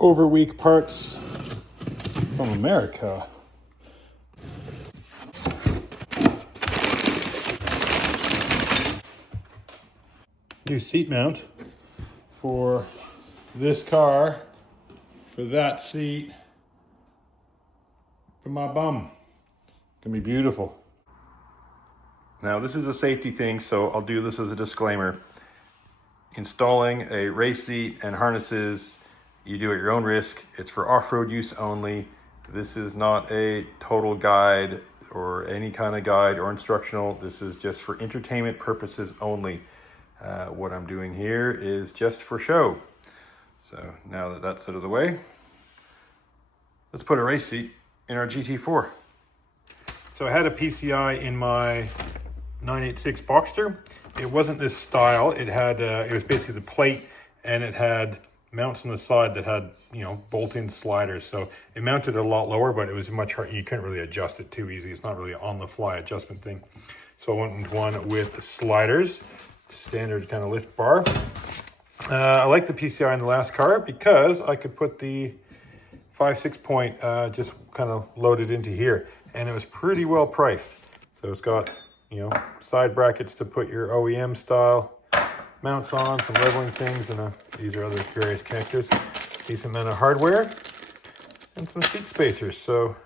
overweak parts from America. New seat mount for this car, for that seat, for my bum. Gonna be beautiful. Now this is a safety thing, so I'll do this as a disclaimer. Installing a race seat and harnesses, you do at your own risk. It's for off-road use only. This is not a total guide or any kind of guide or instructional. This is just for entertainment purposes only. What I'm doing here is just for show. So now that that's out of the way, let's put a race seat in our GT4. So I had a PCI in my 986 Boxster. It wasn't this style. It had it was basically the plate, and it had mounts on the side that had, you know, bolt-in sliders. So it mounted a lot lower, but it was much hard. You couldn't really adjust it too easy. It's not really an on-the-fly adjustment thing. So I went with one with the sliders, standard kind of lift bar. I like the PCI in the last car because I could put the 5.6 point just kind of loaded into here, and it was pretty well priced. So it's got, you know, side brackets to put your OEM style mounts on, some leveling things, and these are other various connectors. Decent amount of hardware and some seat spacers. So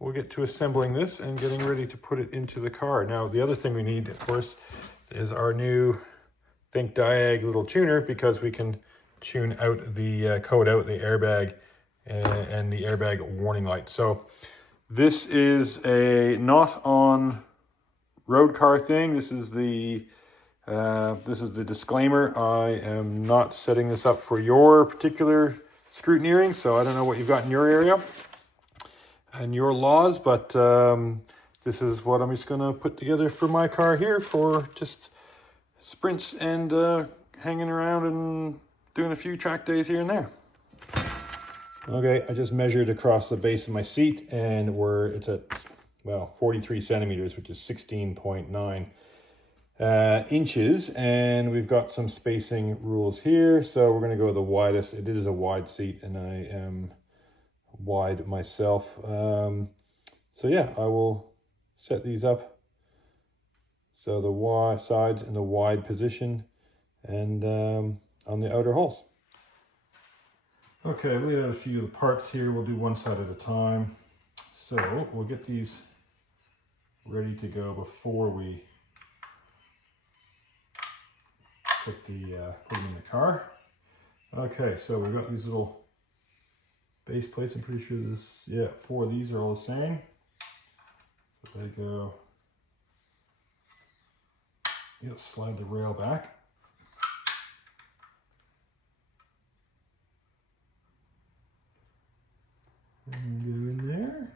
we'll get to assembling this and getting ready to put it into the car. Now, the other thing we need, of course, is our new Thinkdiag little tuner, because we can tune out the code out the airbag and the airbag warning light. So this is a not on road car thing. This is the disclaimer. I am not setting this up for your particular scrutineering, so I don't know what you've got in your area and your laws, but this is what I'm just going to put together for my car here for just sprints and hanging around and doing a few track days here and there. Okay, I just measured across the base of my seat, and it's at, well, 43 centimeters, which is 16.9 inches, and we've got some spacing rules here. So we're going to go with the widest. It is a wide seat, and I am wide myself. So yeah, I will set these up so the wide sides in the wide position, and on the outer holes. Okay, we have a few of the parts here. We'll do one side at a time. So we'll get these ready to go before we put them in the car. Okay, so we've got these little base plates. I'm pretty sure this, yeah, 4 of these are all the same. So they go, you'll slide the rail back. And go in there.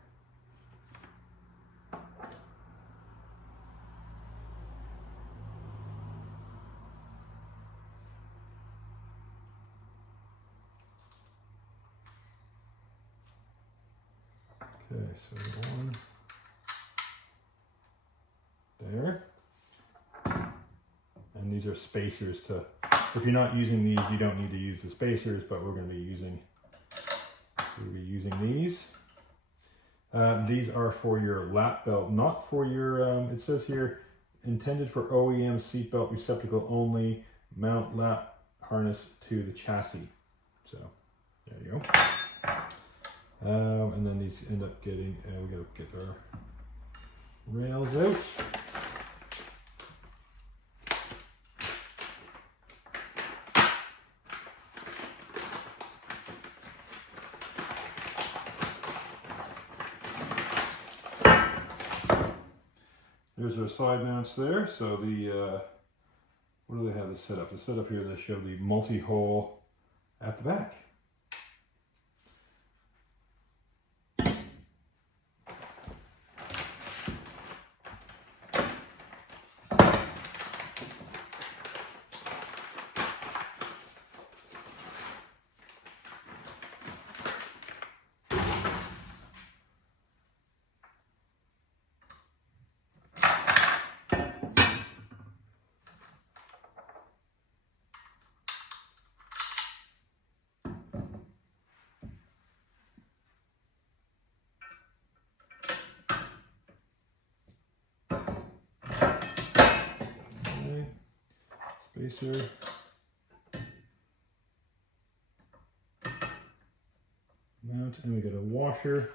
Okay, so one there. And these are spacers to, if you're not using these, you don't need to use the spacers, but we're going to be using these. These are for your lap belt, not for your, it says here, intended for OEM seatbelt receptacle only, mount lap harness to the chassis. So there you go. And then these end up getting, we gotta get our rails out. There's our side mounts there. So the, what do they have this set up? The setup here, they show the multi-hole at the back. spacer. Mount, and we got a washer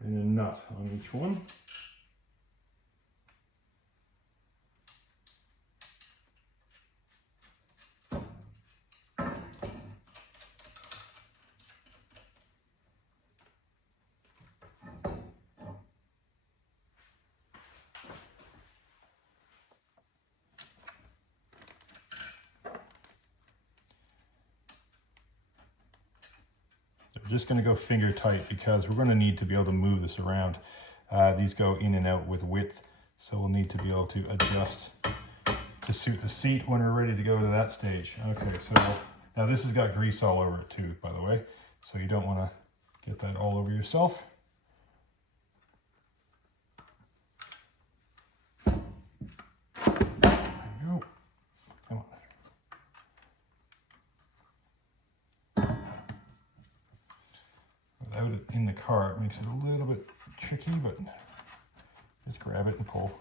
and a nut on each one. Just going to go finger tight because we're going to need to be able to move this around. These go in and out with width, so we'll need to be able to adjust to suit the seat when we're ready to go to that stage. Okay, so now this has got grease all over it too, by the way, so you don't want to get that all over yourself. There you go. Come on. Without it in the car, it makes it a little bit tricky, but just grab it and pull.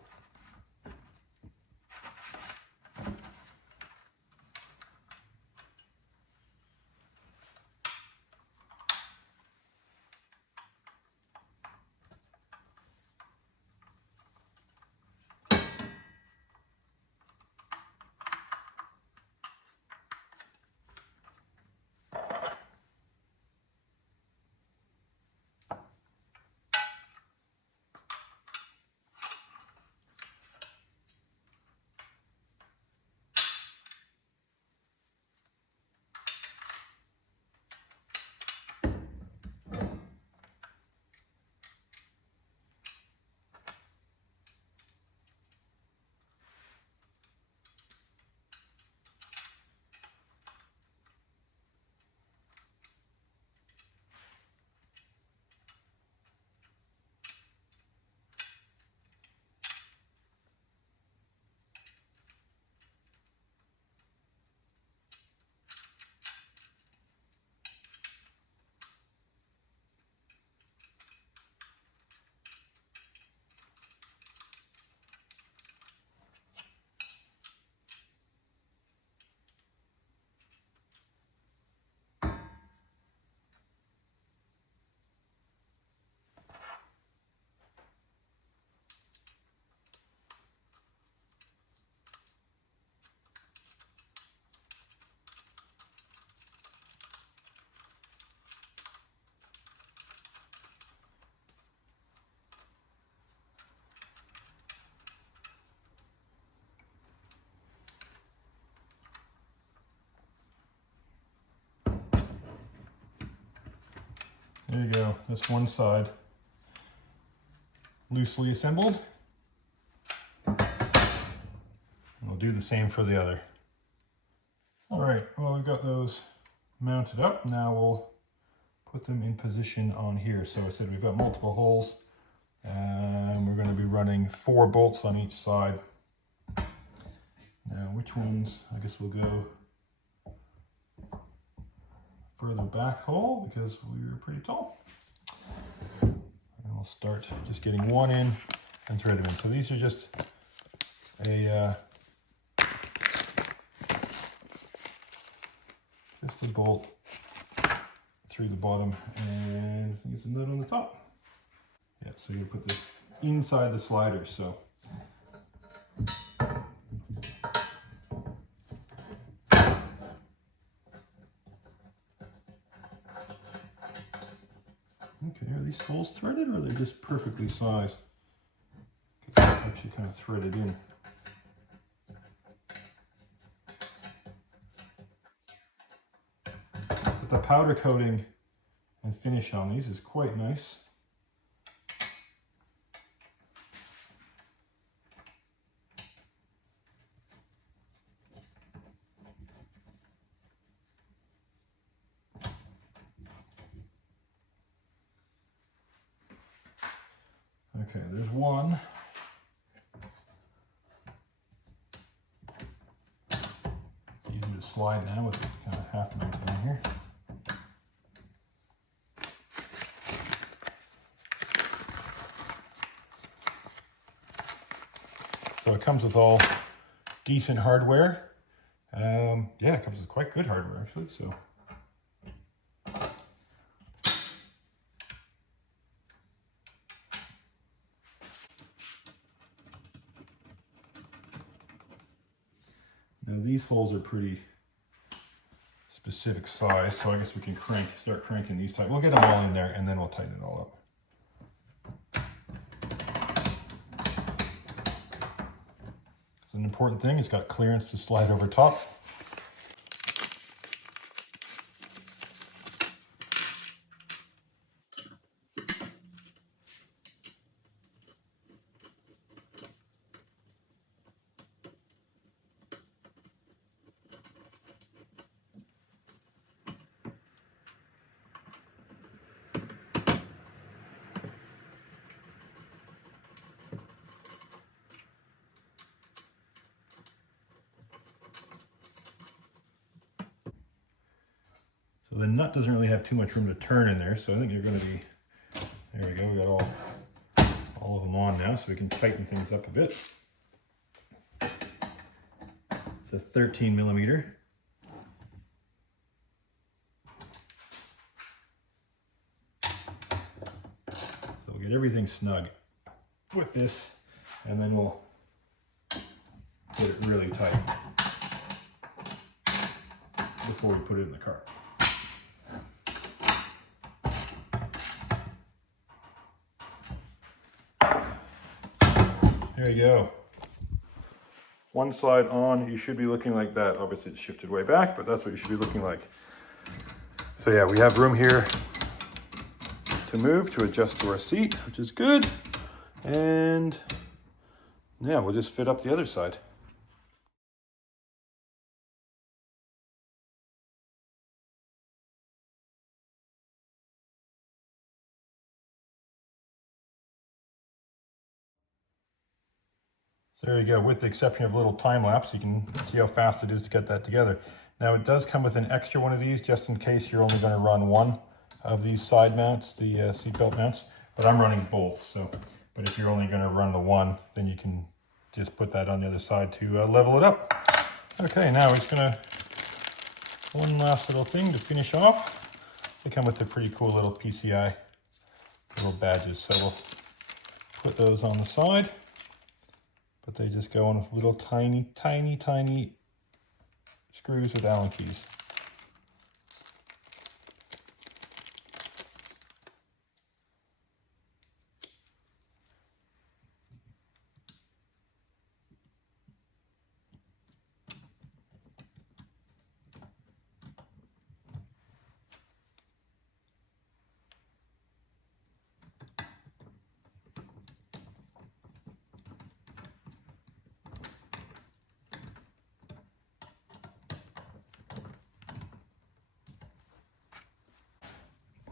There you go, that's one side loosely assembled. We'll do the same for the other. All right, well, we've got those mounted up. Now we'll put them in position on here. So I said we've got multiple holes, and we're going to be running 4 bolts on each side. Now, which ones? I guess we'll go further back hole because we're pretty tall. And we'll start just getting one in and thread them in. So these are just a bolt through the bottom, and I think it's a nut on the top. Yeah, so you put this inside the slider. So okay, are these holes threaded or are they just perfectly sized? It's actually kind of threaded in. But the powder coating and finish on these is quite nice. Okay, there's one. It's easy to slide now with it kind of half mounted on here. So it comes with all decent hardware. Yeah, it comes with quite good hardware actually. So now these holes are pretty specific size, so I guess we can start cranking these tight. We'll get them all in there and then we'll tighten it all up. It's an important thing, it's got clearance to slide over top. So the nut doesn't really have too much room to turn in there, so I think you're going to be, there we go, we got all of them on now, so we can tighten things up a bit. It's a 13 millimeter. So we'll get everything snug with this, and then we'll put it really tight before we put it in the car. There you go. One side on, you should be looking like that. Obviously it's shifted way back, but that's what you should be looking like. So yeah, we have room here to move, to adjust to our seat, which is good. And yeah, we'll just fit up the other side. So there you go, with the exception of a little time lapse, you can see how fast it is to get that together. Now it does come with an extra one of these, just in case you're only going to run one of these side mounts, the seatbelt mounts, but I'm running both. So, but if you're only going to run the one, then you can just put that on the other side to level it up. Okay, now we're just going to, one last little thing to finish off. They come with the pretty cool little PCI little badges, so we'll put those on the side. But they just go on with little tiny screws with Allen keys.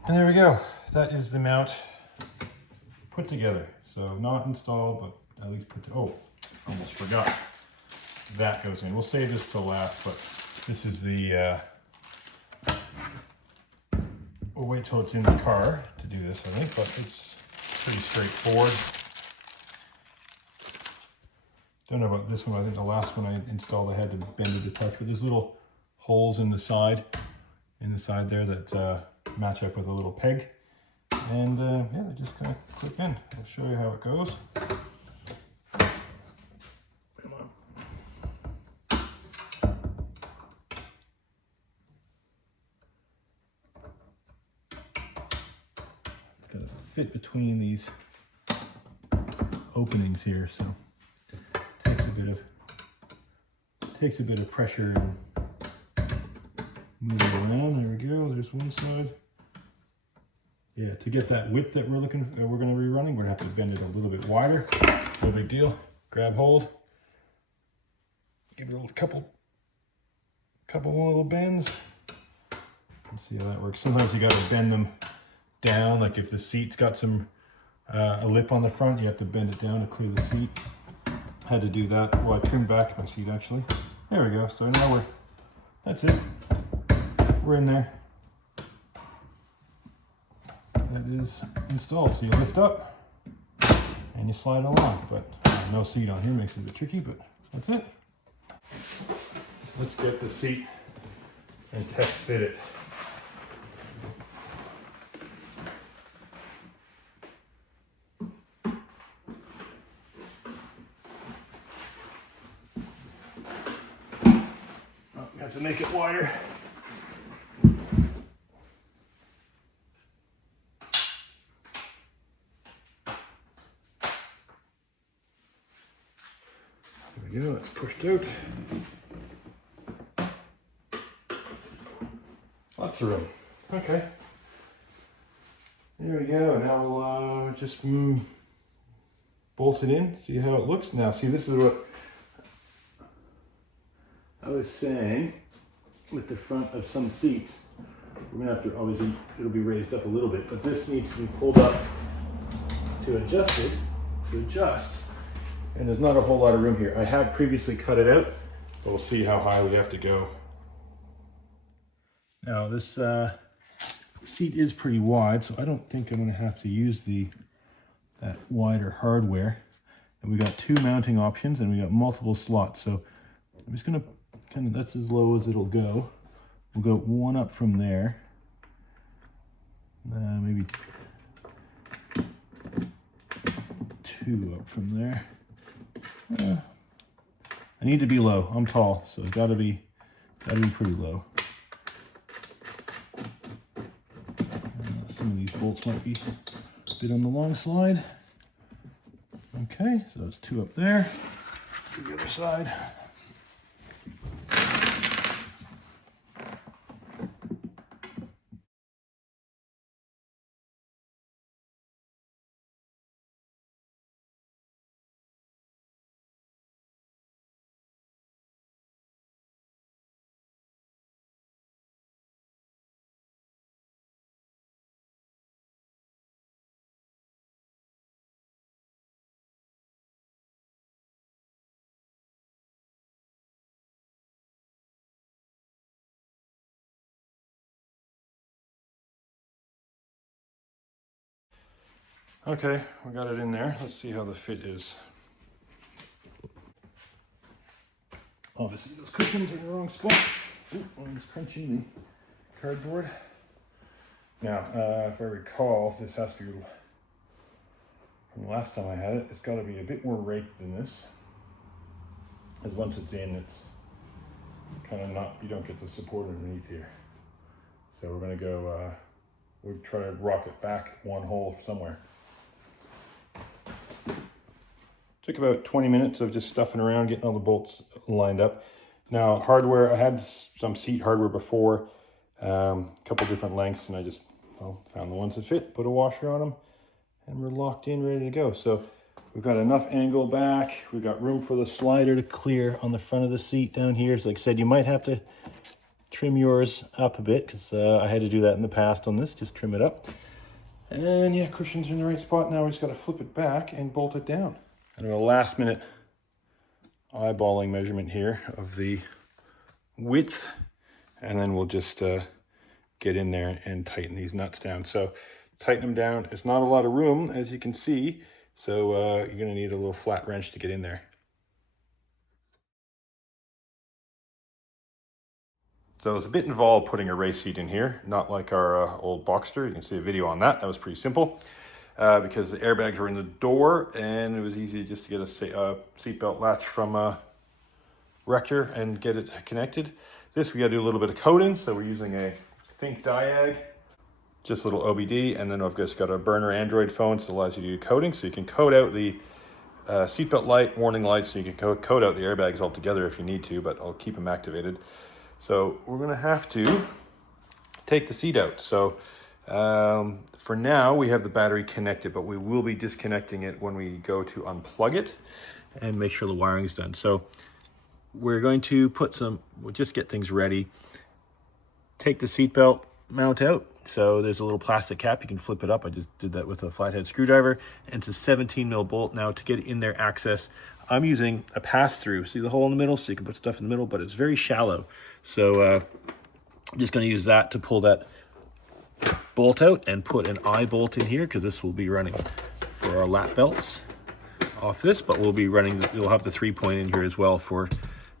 And there we go. That is the mount put together. So not installed, but at least put to, oh, almost forgot. That goes in. We'll save this till last, but this is the, we'll wait till it's in the car to do this, I think, but it's pretty straightforward. Don't know about this one, I think the last one I installed, I had to bend it a touch, but there's little holes in the side there that match up with a little peg, and yeah, they just kind of clip in. I'll show you how it goes. Come on. It's got to fit between these openings here, so it takes a bit of pressure and moving around. There we go. There's one side. Yeah, to get that width that we're going to be running, we're going to have to bend it a little bit wider. No big deal. Grab hold. Give it a couple more little bends. Let's see how that works. Sometimes you got to bend them down. Like if the seat's got some a lip on the front, you have to bend it down to clear the seat. Had to do that. Well, I trimmed back my seat actually. There we go. So now that's it. We're in there. That is installed. So you lift up and you slide along, but no seat on here makes it a bit tricky, but that's it. let's get the seat and test fit it. Oh, we have to make it wider. There we go, it's pushed out. Lots of room. Okay. There we go. Now we'll just bolt it in, see how it looks. Now, see, this is what I was saying with the front of some seats. We're gonna have to, obviously, it'll be raised up a little bit, but this needs to be pulled up to adjust. And there's not a whole lot of room here. I have previously cut it out, but we'll see how high we have to go. Now this seat is pretty wide, so I don't think I'm going to have to use that wider hardware. And we got two mounting options, and we got multiple slots. So I'm just going to that's as low as it'll go. We'll go one up from there, maybe two up from there. I need to be low. I'm tall, so it's gotta be pretty low. Some of these bolts might be a bit on the long slide. Okay, so that's two up there. To the other side. Okay, we got it in there. Let's see how the fit is. Obviously those cushions are in the wrong spot. Ooh, one's crunching the cardboard. Now, if I recall, this has to, from the last time I had it, it's got to be a bit more raked than this. Because once it's in, it's kind of not, you don't get the support underneath here. So we're going to go, we'll try to rock it back one hole somewhere. Took about 20 minutes of just stuffing around, getting all the bolts lined up. Now, hardware, I had some seat hardware before, a couple different lengths, and I just found the ones that fit, put a washer on them, and we're locked in, ready to go. So we've got enough angle back. We've got room for the slider to clear on the front of the seat down here. So like I said, you might have to trim yours up a bit, because I had to do that in the past on this, just trim it up. And yeah, cushions are in the right spot. Now we just got to flip it back and bolt it down. And a last minute eyeballing measurement here of the width, and then we'll just get in there and tighten these nuts down. So tighten them down. It's not a lot of room, as you can see, so you're going to need a little flat wrench to get in there. So it's a bit involved putting a race seat in here, not like our old Boxster. You can see a video on that. That was pretty simple. Because the airbags were in the door, and it was easy just to get a seatbelt latch from Rector and get it connected. This, we got to do a little bit of coating, so we're using a Thinkdiag, just a little OBD, and then I've just got a burner Android phone, so it allows you to do coding, so you can code out the seatbelt light, warning lights, so you can code out the airbags altogether if you need to, but I'll keep them activated. So we're going to have to take the seat out. So for now, we have the battery connected, but we will be disconnecting it when we go to unplug it and make sure the wiring is done. So we're going to we'll just get things ready. Take the seatbelt mount out. So there's a little plastic cap. You can flip it up. I just did that with a flathead screwdriver. And it's a 17 mil bolt. Now to get in there access, I'm using a pass-through. See the hole in the middle? So you can put stuff in the middle, but it's very shallow. So I'm just going to use that to pull that bolt out and put an eye bolt in here, because this will be running for our lap belts off this, but we'll be running, we'll have the 3-point in here as well for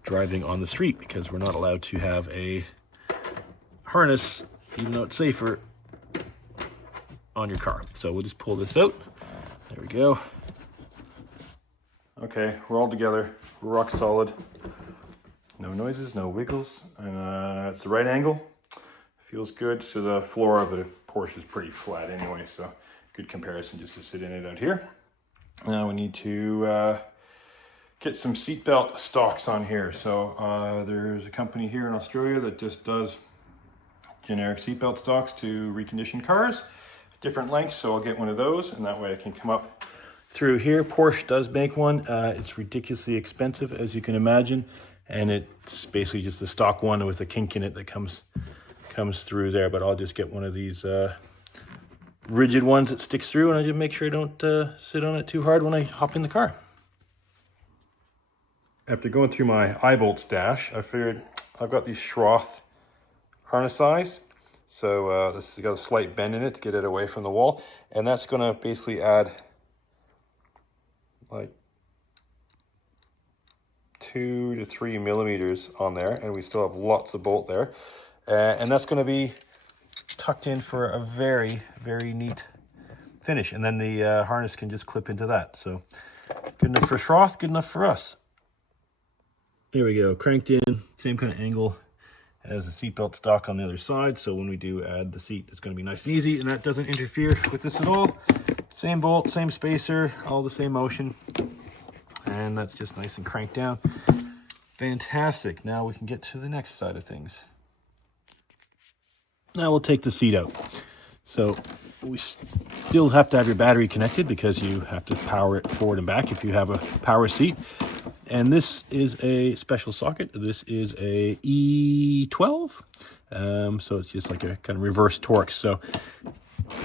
driving on the street, because we're not allowed to have a harness, even though it's safer, on your car. So we'll just pull this out. There we go. Okay, we're all together, rock solid. No noises, no wiggles, and it's the right angle. Feels good. So the floor of the Porsche is pretty flat anyway, so good comparison just to sit in it out here. Now we need to get some seatbelt stocks on here. So there's a company here in Australia that just does generic seatbelt stocks to recondition cars, different lengths. So I'll get one of those, and that way I can come up through here. Porsche does make one. It's ridiculously expensive, as you can imagine, and it's basically just a stock one with a kink in it that comes through there. But I'll just get one of these rigid ones that sticks through, and I just make sure I don't sit on it too hard when I hop in the car. After going through my eye-bolt stash, I figured I've got these Schroth harness size. So this has got a slight bend in it to get it away from the wall, and that's going to basically add like 2 to 3 millimeters on there, and we still have lots of bolt there, and that's going to be tucked in for a very, very neat finish, and then the harness can just clip into that. So good enough for Schroth, good enough for us. Here we go, cranked in, same kind of angle as the seatbelt stock on the other side, so when we do add the seat, it's going to be nice and easy, and that doesn't interfere with this at all. Same bolt, same spacer, all the same motion, and that's just nice and cranked down. Fantastic. Now we can get to the next side of things. Now we'll take the seat out. So we still have to have your battery connected, because you have to power it forward and back if you have a power seat. And this is a special socket. This is a E12. So it's just like a kind of reverse Torx. So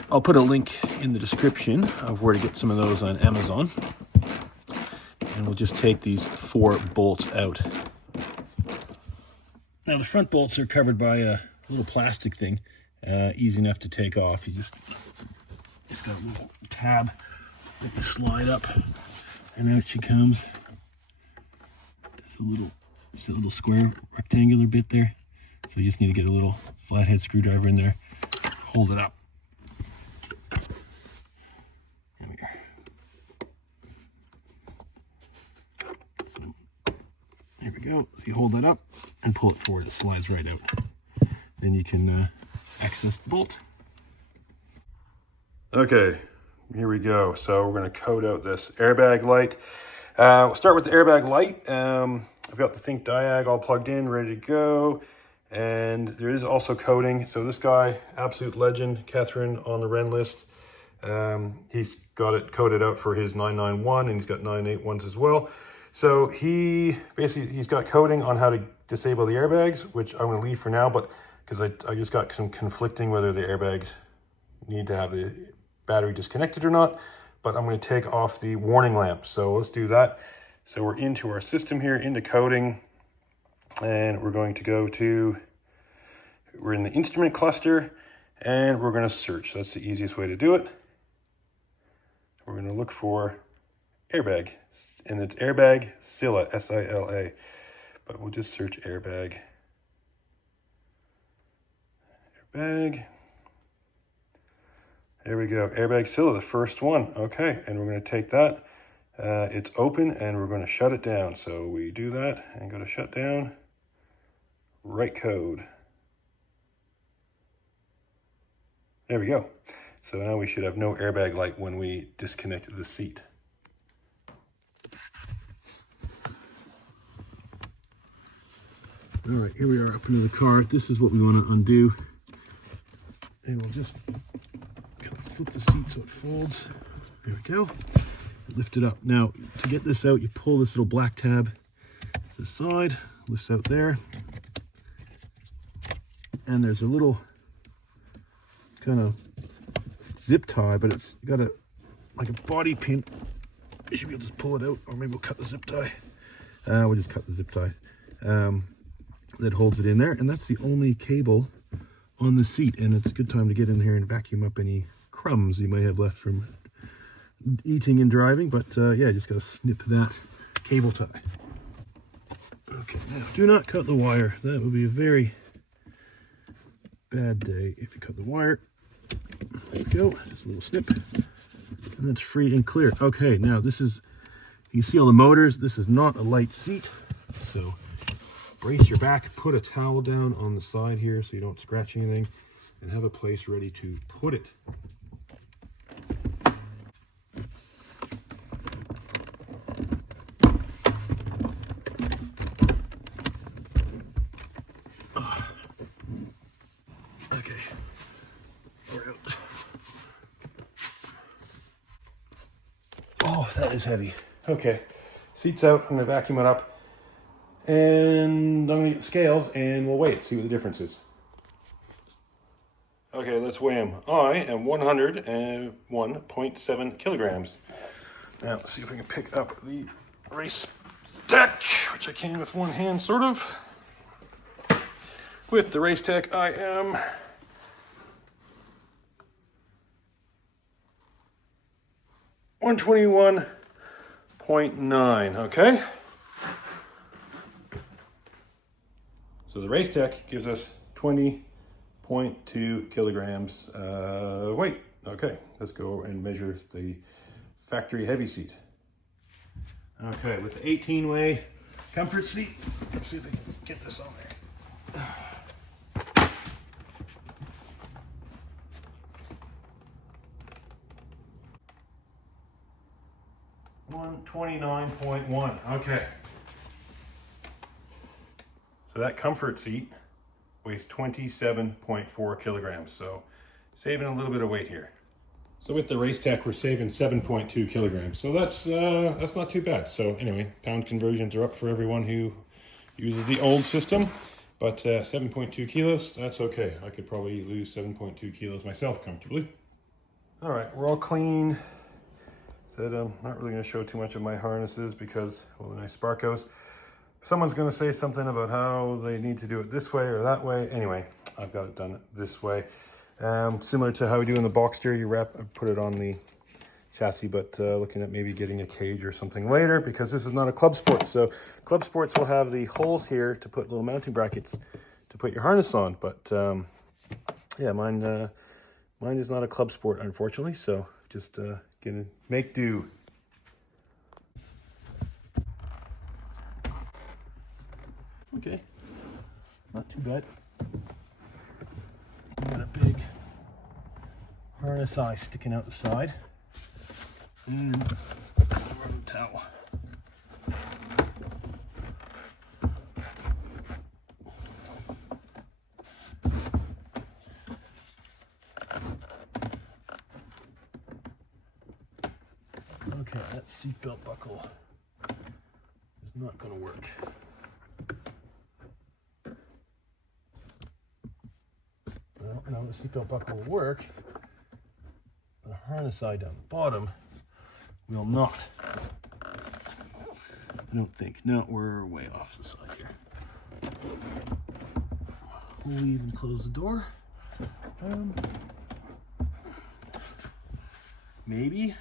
I'll put a link in the description of where to get some of those on Amazon. And we'll just take these 4 bolts out. Now the front bolts are covered by a little plastic thing, easy enough to take off. It's got a little tab that you slide up, and out she comes. Just a little square rectangular bit there. So you just need to get a little flathead screwdriver in there, hold it up. There we go. So you hold that up and pull it forward. It slides right out. Then you can access the bolt. Okay, here we go. So we're going to code out this airbag light. We'll start with the airbag light. I've got the Thinkdiag all plugged in, ready to go. And there is also coding. So this guy, absolute legend, Catherine on the Ren list. He's got it coded out for his 991, and he's got 981s as well. So he's got coding on how to disable the airbags, which I'm going to leave for now, but because I just got some conflicting whether the airbags need to have the battery disconnected or not. But I'm going to take off the warning lamp. So let's do that. So we're into our system here, into coding, and we're going to go to, we're in the instrument cluster, and we're going to search. That's the easiest way to do it. We're going to look for airbag, and it's airbag Scylla, S-I-L-A, but we'll just search airbag. Airbag. There we go, airbag Scylla, the first one. Okay, and we're going to take that. It's open, and we're going to shut it down. So we do that and go to shut down. Write code. There we go. So now we should have no airbag light when we disconnect the seat. All right, here we are up into the car. This is what we want to undo. And we'll just kind of flip the seat so it folds. There we go. Lift it up. Now, to get this out, you pull this little black tab to the side, lifts out there. And there's a little kind of zip tie, but it's got like a body pin. You should be able to pull it out, or maybe we'll cut the zip tie. We'll just cut the zip tie. That holds it in there, and that's the only cable on the seat, and it's a good time to get in here and vacuum up any crumbs you may have left from eating and driving. But yeah, just gotta snip that cable tie. Okay, now do not cut the wire. That would be a very bad day if you cut the wire. There we go, just a little snip. And that's free and clear. Okay, now this is, you can see all the motors. This is not a light seat. So brace your back, put a towel down on the side here so you don't scratch anything, and have a place ready to put it. Okay, we're out. Oh, that is heavy. Okay, seat's out. I'm gonna vacuum it up, and I'm gonna get the scales, and we'll wait, see what the difference is. Okay, let's weigh them. I am 101.7 kilograms. Now, let's see if we can pick up the Racetech, which I can with one hand, sort of. With the Racetech, I am 121.9, okay? So the Racetech gives us 20.2 kilograms weight. Okay, let's go and measure the factory heavy seat. Okay, with the 18-way comfort seat, let's see if we can get this on there. 129.1. Okay. So that comfort seat weighs 27.4 kilograms. So saving a little bit of weight here. So with the Racetech, we're saving 7.2 kilograms. So that's not too bad. So anyway, pound conversions are up for everyone who uses the old system. But 7.2 kilos, that's okay. I could probably lose 7.2 kilos myself comfortably. All right, we're all clean. Said I'm not really going to show too much of my harnesses because, well, the nice Sparkos. Someone's going to say something about how they need to do it this way or that way. Anyway, I've got it done this way. Similar to how we do in the Boxster, you put it on the chassis, but looking at maybe getting a cage or something later because this is not a club sport. So club sports will have the holes here to put little mounting brackets to put your harness on. But yeah, mine is not a club sport, unfortunately. So just gonna make do. Okay, not too bad. Got a big harness eye sticking out the side, and a rubber towel. Okay, that seatbelt buckle is not going to work. Well, now the seatbelt buckle will work. The harness eye down the bottom will not. I don't think. No, we're way off the side here. We'll leave and close the door. Maybe.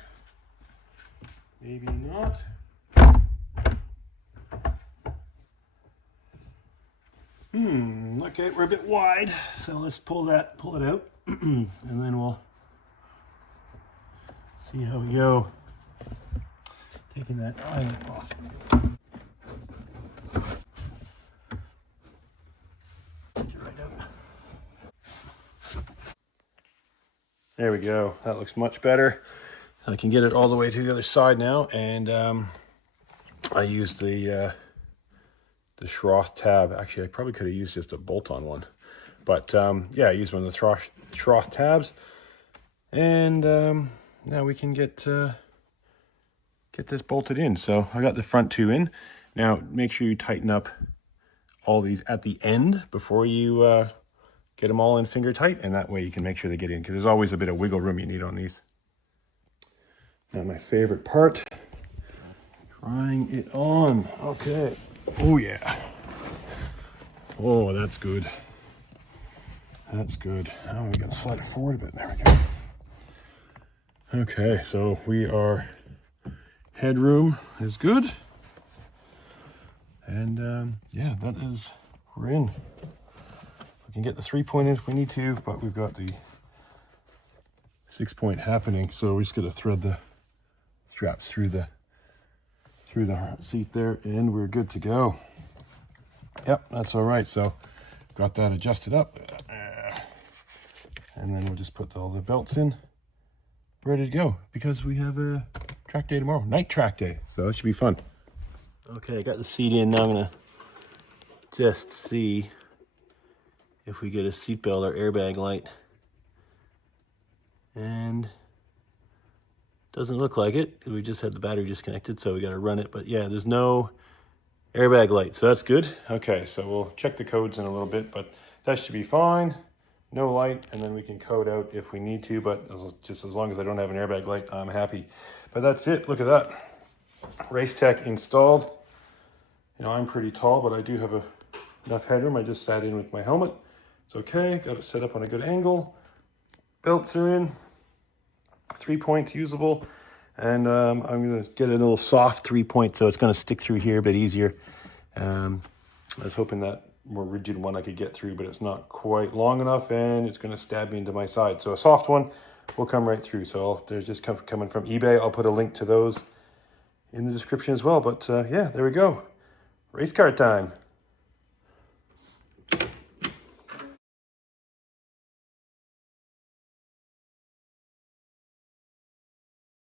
Maybe not. Okay, we're a bit wide, so let's pull it out, and then we'll see how we go. Taking that eyelet off. Take it right out. There we go. That looks much better. I can get it all the way to the other side now, and I used the Schroth tab. Actually, I probably could have used just a bolt-on one, but yeah, I used one of the Schroth tabs, and now we can get this bolted in. So I got the front two in. Now make sure you tighten up all these at the end before you get them all in finger tight, and that way you can make sure they get in, because there's always a bit of wiggle room you need on these. Now my favorite part, trying it on. Okay. Oh yeah. Oh, that's good. That's good. Now we gotta slide it forward a bit. There we go. Okay, so headroom is good. And yeah, that is, we're in. We can get the 3-point in if we need to, but we've got the 6-point happening. So we just got to thread the straps through the seat there, and we're good to go. Yep, that's all right. So got that adjusted up, and then we'll just put all the belts in, ready to go, because we have a track day tomorrow, night track day, so that should be fun. Okay, I got the seat in. Now I'm gonna just see if we get a seatbelt or airbag light, and doesn't look like it. We just had the battery disconnected, so we got to run it. But yeah, there's no airbag light, so that's good. Okay, so we'll check the codes in a little bit, but that should be fine. No light, and then we can code out if we need to, but just as long as I don't have an airbag light, I'm happy. But that's it. Look at that. Racetech installed. You know, I'm pretty tall, but I do have enough headroom. I just sat in with my helmet. It's okay. Got it set up on a good angle. Belts are in. 3 points usable, and I'm going to get a little soft 3-point, so it's going to stick through here a bit easier. I was hoping that more rigid one I could get through, but it's not quite long enough, and it's going to stab me into my side. So a soft one will come right through. So they're just coming from eBay. I'll put a link to those in the description as well. But yeah, there we go. Race car time.